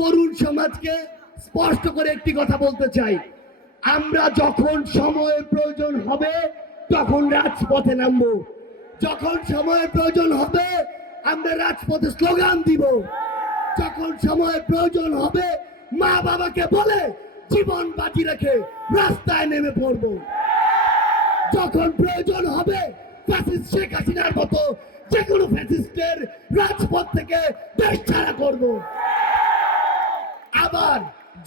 তরুণ সমাজকে স্পষ্ট করে একটি কথা বলতে চাই। আমরা যখন সময়ের প্রয়োজন হবে, তখন রাজপথে নামবো। যখন সময়ের প্রয়োজন হবে, আমরা রাজপথে স্লোগান দিব। যখন সময়ের প্রয়োজন হবে, মা বাবাকে বলে জীবন বাজি রেখে রাস্তায় নেমে পড়ব। যখন প্রয়োজন হবে, ফ্যাসিস্ট শেখ হাসিনার মতো যে কোনো ফ্যাসিস্টের রাজপথ থেকে দেশ ছাড়া করব। আবার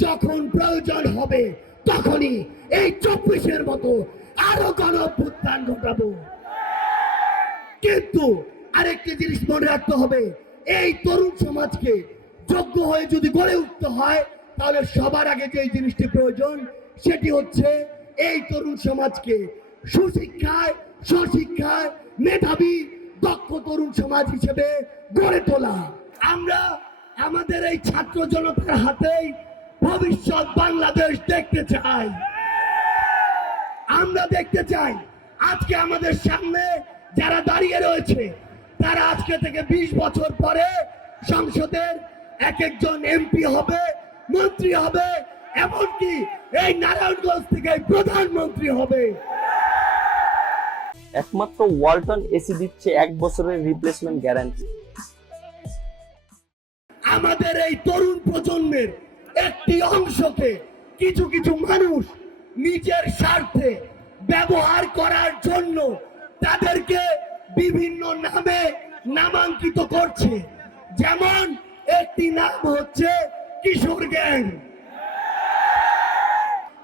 যখন প্রয়োজন হবে, তখনই এই চব্বিশের মতো আরও গণ অভ্যুত্থান ঘটাবো। কিন্তু আরেকটি জিনিস মনে রাখতে হবে, এই তরুণ সমাজকে যোগ্য হয়ে যদি গড়ে উঠতে হয়, তাহলে সবার আগে যে জিনিসটি প্রয়োজন, সেটি হচ্ছে এই তরুণ সমাজকে সুশিক্ষায় সুশিক্ষায় মেধাবী, দক্ষ তরুণ সমাজ হিসেবে গড়ে তোলা। আমরা আমাদের এই ছাত্র জনতার হাতেই ভবিষ্যৎ বাংলাদেশ দেখতে চাই। আমরা দেখতে চাই আজকে আমাদের সামনে যারা দাঁড়িয়ে রয়েছে, তারা আজকে থেকে ২০ বছর পরে সংসদের এক একজন এমপি হবে, মন্ত্রী হবে, এমনকি এই নারায়ণগঞ্জ থেকে প্রধানমন্ত্রী হবে। একমাত্র ওয়ালটন এসি দিচ্ছে এক বছরের রিপ্লেসমেন্ট গ্যারান্টি আমাদের এই তরুণ প্রজন্মের একটি অংশকে কিছু কিছু মানুষ নিজের স্বার্থে ব্যবহার করার জন্য তাদেরকে বিভিন্ন নামে নামাঙ্কিত করছে। যেমন একটি নাম হচ্ছে কিশোর গ্যাং।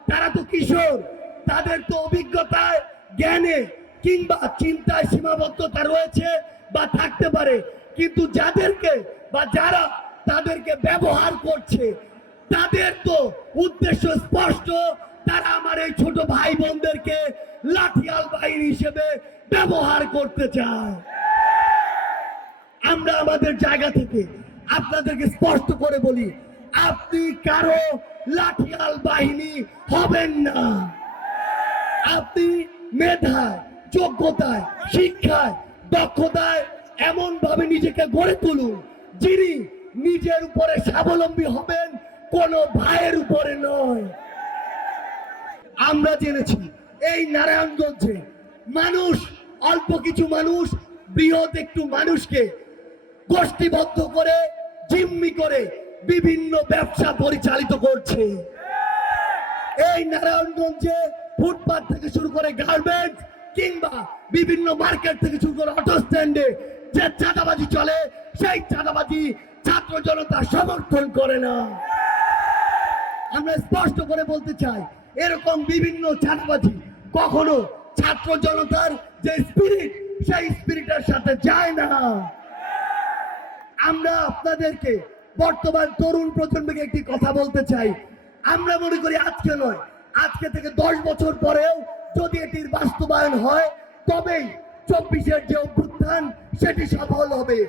তারা তো কিশোর, তাদের তো অভিজ্ঞতায়, জ্ঞানে কিংবা চিন্তায় সীমাবদ্ধতা রয়েছে বা থাকতে পারে। কিন্তু যাদেরকে বা যারা তাদেরকে ব্যবহার করছে। তাদের তো উদ্দেশ্য স্পষ্ট। তারা আমার এই ছোট ভাই বোনদেরকে লাঠিয়াল বাহিনী হিসেবে ব্যবহার করতে চায়। আমরা আমাদের জায়গা থেকে আপনাদেরকে স্পষ্ট করে বলি, আপনি কারও লাঠিয়াল বাহিনী হবেন না। আপনি মেধায়, যোগ্যতায়, শিক্ষায়, দক্ষতায় এমন ভাবে নিজেকে গড়ে তুলুন, যিনি নিজের উপরে স্বাবলম্বী হবেন, কোন ভাইয়ের উপরে নয়। আমরা জেনেছি, এই নারায়ণগঞ্জে মানুষ, অল্প কিছু মানুষ, বৃহৎ একটু মানুষকে গোষ্ঠীবদ্ধ করে, জিম্মি করে বিভিন্ন ব্যবসা পরিচালিত করছে। এই নারায়ণগঞ্জে ফুটপাথ থেকে শুরু করে গার্মেন্টস কিংবা বিভিন্ন মার্কেট থেকে শুরু করে অটো স্ট্যান্ডে যে চাঁদাবাজি চলে, সেই চাঁদাবাজি ছাত্র জনতা সমর্থন করে না। আমরা স্পষ্ট করে বলতে চাই, এরকম বিভিন্ন চাঁদাবাজি কখনো ছাত্র জনতার যে স্পিরিট সেই স্পিরিটের সাথে যায় না। আমরা আপনাদেরকে বর্তমান তরুণ প্রজন্মকে একটি কথা বলতে চাই। আমরা মনে করি আজকে নয়, আজকে থেকে দশ বছর পরেও যদি এটির বাস্তবায়ন হয়, তবেই চব্বিশের যে অভ্যুত্থান, সেটি সফল হবে।